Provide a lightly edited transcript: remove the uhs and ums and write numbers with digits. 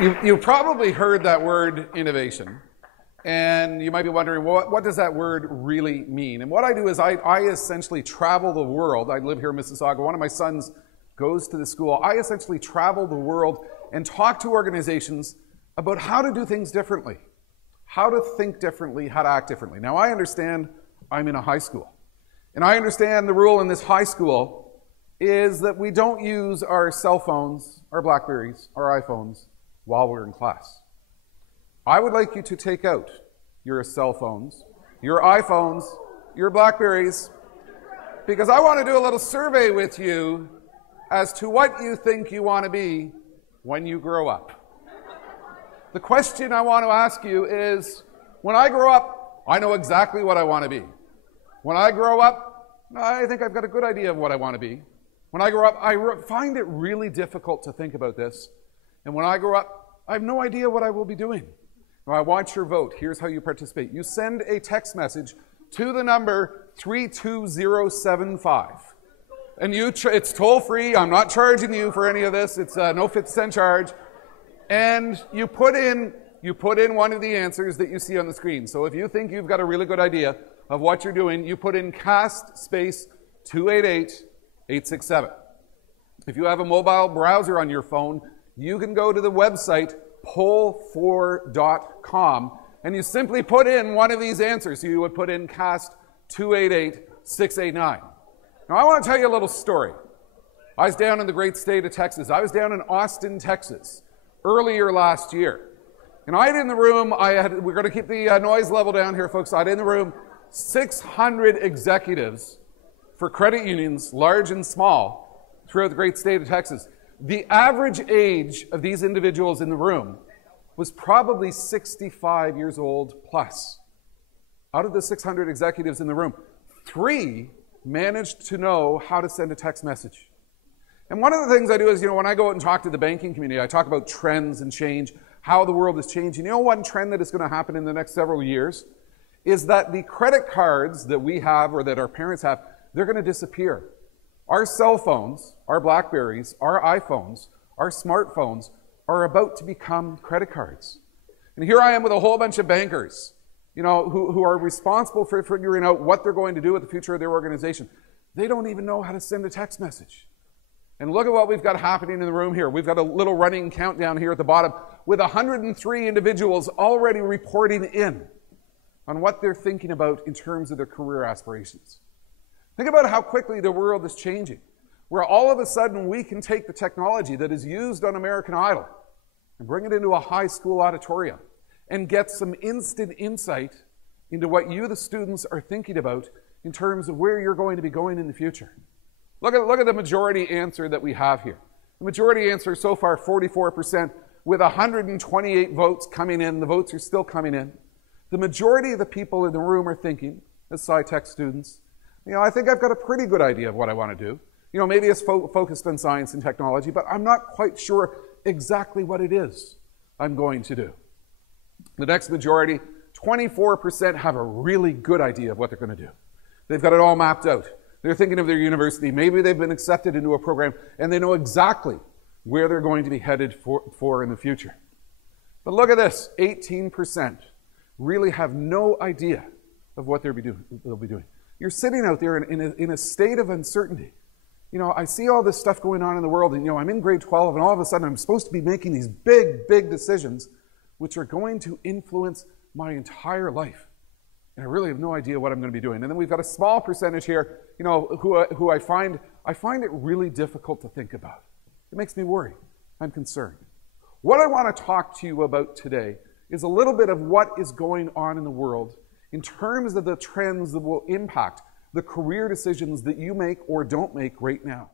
You've probably heard that word innovation, and you might be wondering, well, what does that word really mean? And what I do is I essentially travel the world. I live here in Mississauga. One of my sons goes to the school. I essentially travel the world and talk to organizations about how to do things differently, how to think differently, how to act differently. Now, I understand I'm in a high school, and I understand the rule in this high school is that we don't use our cell phones, our Blackberries, our iPhones while we're in class. I would like you to take out your cell phones, your iPhones, your Blackberries, because I want to do a little survey with you as to what you think you want to be when you grow up. The question I want to ask you is, when I grow up, I know exactly what I want to be. When I grow up, I think I've got a good idea of what I want to be. When I grow up, I find it really difficult to think about this. And when I grow up, I have no idea what I will be doing. Now, I want your vote. Here's how you participate. You send a text message to the number 32075. And it's toll-free. I'm not charging you for any of this. It's no 50-cent charge. And you put in one of the answers that you see on the screen. So if you think you've got a really good idea of what you're doing, you put in cast space 288867. If you have a mobile browser on your phone, you can go to the website poll4.com and you simply put in one of these answers. So you would put in cast 288689. Now I want to tell you a little story. I was down in the great state of Texas. I was down in Austin, Texas earlier last year. And I had in the room, we're going to keep the noise level down here, folks. I had in the room 600 executives for credit unions, large and small, throughout the great state of Texas. The average age of these individuals in the room was probably 65 years old plus. Out of the 600 executives in the room, 3 managed to know how to send a text message. And one of the things I do is, when I go out and talk to the banking community, I talk about trends and change, how the world is changing. One trend that is going to happen in the next several years is that the credit cards that we have or that our parents have, they're going to disappear. Our cell phones, our Blackberries, our iPhones, our smartphones are about to become credit cards. And here I am with a whole bunch of bankers, who are responsible for figuring out what they're going to do with the future of their organization. They don't even know how to send a text message. And look at what we've got happening in the room here. We've got a little running countdown here at the bottom with 103 individuals already reporting in on what they're thinking about in terms of their career aspirations. Think about how quickly the world is changing, where all of a sudden we can take the technology that is used on American Idol and bring it into a high school auditorium and get some instant insight into what you, the students, are thinking about in terms of where you're going to be going in the future. Look at the majority answer that we have here. The majority answer so far, 44%, with 128 votes coming in. The votes are still coming in. The majority of the people in the room are thinking, as SciTech students, I think I've got a pretty good idea of what I want to do. Maybe it's focused on science and technology, but I'm not quite sure exactly what it is I'm going to do. The next majority, 24%, have a really good idea of what they're going to do. They've got it all mapped out. They're thinking of their university. Maybe they've been accepted into a program, and they know exactly where they're going to be headed for in the future. But look at this, 18% really have no idea of what they'll be doing. You're sitting out there in a state of uncertainty. I see all this stuff going on in the world, and I'm in grade 12, and all of a sudden I'm supposed to be making these big, big decisions which are going to influence my entire life. And I really have no idea what I'm going to be doing. And then we've got a small percentage here, who I find it really difficult to think about. It makes me worry. I'm concerned. What I want to talk to you about today is a little bit of what is going on in the world in terms of the trends that will impact the career decisions that you make or don't make right now.